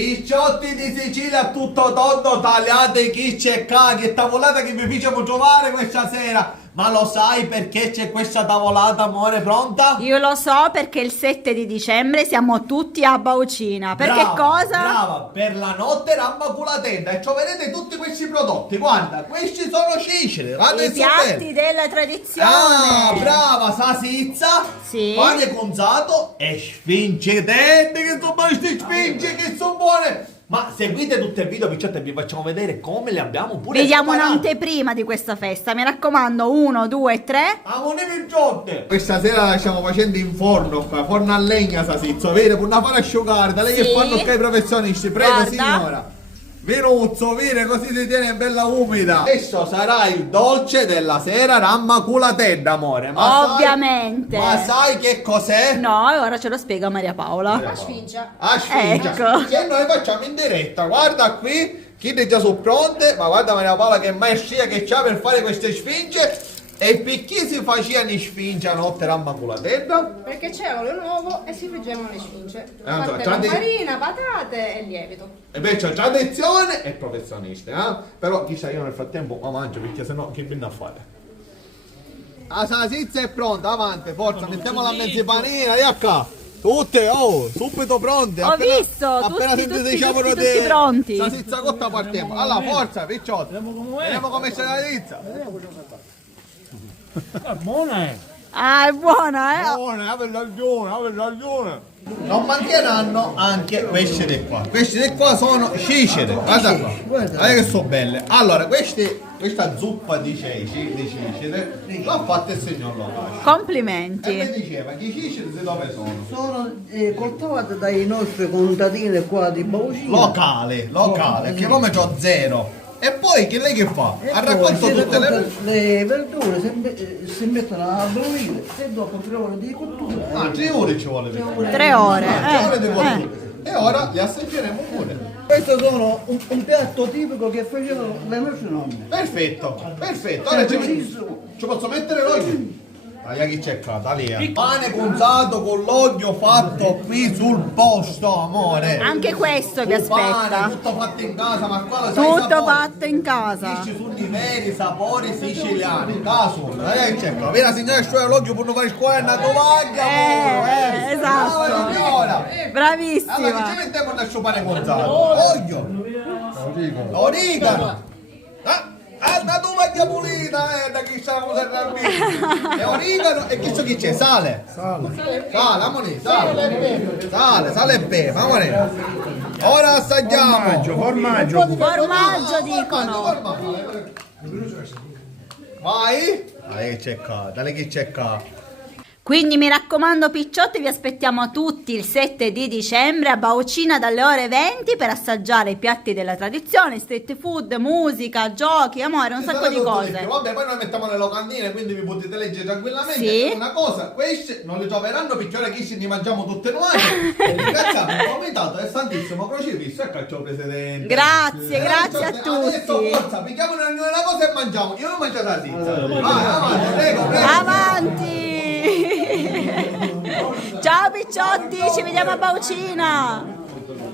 Picciotti di Sicilia tutto tondo, tagliate chicce e caghi, e tavolata che vi facciamo trovare questa sera. Ma lo sai perché c'è questa tavolata, amore, pronta? Io lo so perché il 7 di dicembre siamo tutti a Baucina. Per che Brava, cosa? Brava, per la notte Ramma con la tenda. E vedete tutti questi prodotti, guarda, questi sono ciceri. I piatti della tradizione. Ah, brava, salsiccia, Sì. pane conzato e sfinge tende, che sono buone queste sfinge, che sono buone. Ma seguite tutto il video, picciotti, e vi facciamo vedere come le abbiamo pure Vediamo preparate. un'anteprima di questa festa. Mi raccomando, 1, 2, 3. Amore picciotte! Questa sera la stiamo facendo in forno qua, forno a legna salsiccia, vero? Per una fare asciugare, da lei Sì. che fanno che i professionisti, prego Guarda. signora. Viruzzo, viene così si tiene bella umida. Questo sarà il dolce della sera, Ramma con la tenda, amore. Ma Ovviamente. Ma sai che cos'è? No, e ora ce lo spiega Maria Paola. La sfincia. A sfincia. Ecco. Che noi facciamo in diretta, guarda qui, chi è già sono pronte, ma guarda Maria Paola che maestria che c'ha per fare queste sfinge. E per chi si facevano in sfinge a notte Ramma con la tenda? Perché c'è olio nuovo e si friggevano le sfinge. Allora, Fatte già con di- farina, patate e lievito. E invece tradizione e professioniste, Però chissà io nel frattempo la mangio perché sennò che viene a fare? La salsiccia è pronta, avanti, forza, mettiamola a mezzo panina, via qua. Tutte, oh, subito pronte. Ho visto, appena tutti, sentite tutti, diciamo tutti, tutti pronti. Salsiccia cotta partiamo. Allora, forza, picciotti. Vediamo come c'è la salsiccia. Buona Ah, è buona, eh? Buona, avete ragione. Non mancheranno anche queste di qua. Queste di qua sono cicere. Guarda qua. Guarda che sono belle. Allora, questa zuppa di cicere l'ha fatta il signor Locaci. E mi Complimenti. diceva che i ciceri di dove sono? Sono coltivate dai nostri contadini qua di Baucina. Locale, chilometro zero. E poi che lei che fa? E Ha poi raccolto si tutte raccolta le... le verdure, si mettono a bruire e dopo 3 ore di cottura. Ah, 3 ore ci vuole vedere. 3 ore. 3 ore di cottura. E ora li assaggeremo pure. Questo sono un piatto tipico che facevano le nostre nonne. Perfetto. Ora ci posso mettere l'olio? Dai, chi c'è qua? Da lì. Pane conzato con l'olio fatto qui sul posto, amore. Anche questo vi Sul pane, aspetta. tutto fatto in casa, ma qua lo sai i Tutto sapori. fatto in casa. Ci sono i veri sapori siciliani. Caso, c'è qua. Vieni a signora scioglie l'olio per non fare scuola, una tovaglia. Esatto. Brava, signora. Allora, che Bravissima. ci mettiamo nel suo pane conzato? Olio. Origano. Una tovaglia pulita, da chi sa cosa è origano e che c'è? Sale. Amore, sale e pepe, amore. Ora assaggiamo. formaggio. Formaggio dicono. Vai. Dai che c'è qua, dai che c'è qua. Quindi mi raccomando picciotti, vi aspettiamo tutti il 7 di dicembre a Baucina dalle ore 20 per assaggiare i piatti della tradizione, street food, musica, giochi, amore, un sacco di cose. Vabbè, poi noi mettiamo le locandine, quindi vi potete leggere tranquillamente. Sì. Una cosa, queste non le troveranno perché ora chi ne mangiamo tutte noi. E ringraziamo il comitato del Santissimo Crocifisso e Calcio Presidente. Grazie a Adesso tutti. forza, pigliamo una cosa e mangiamo. Io non mangio la pizza. Vai, avanti, prego. Avanti! Ciao picciotti, ci vediamo a Baucina!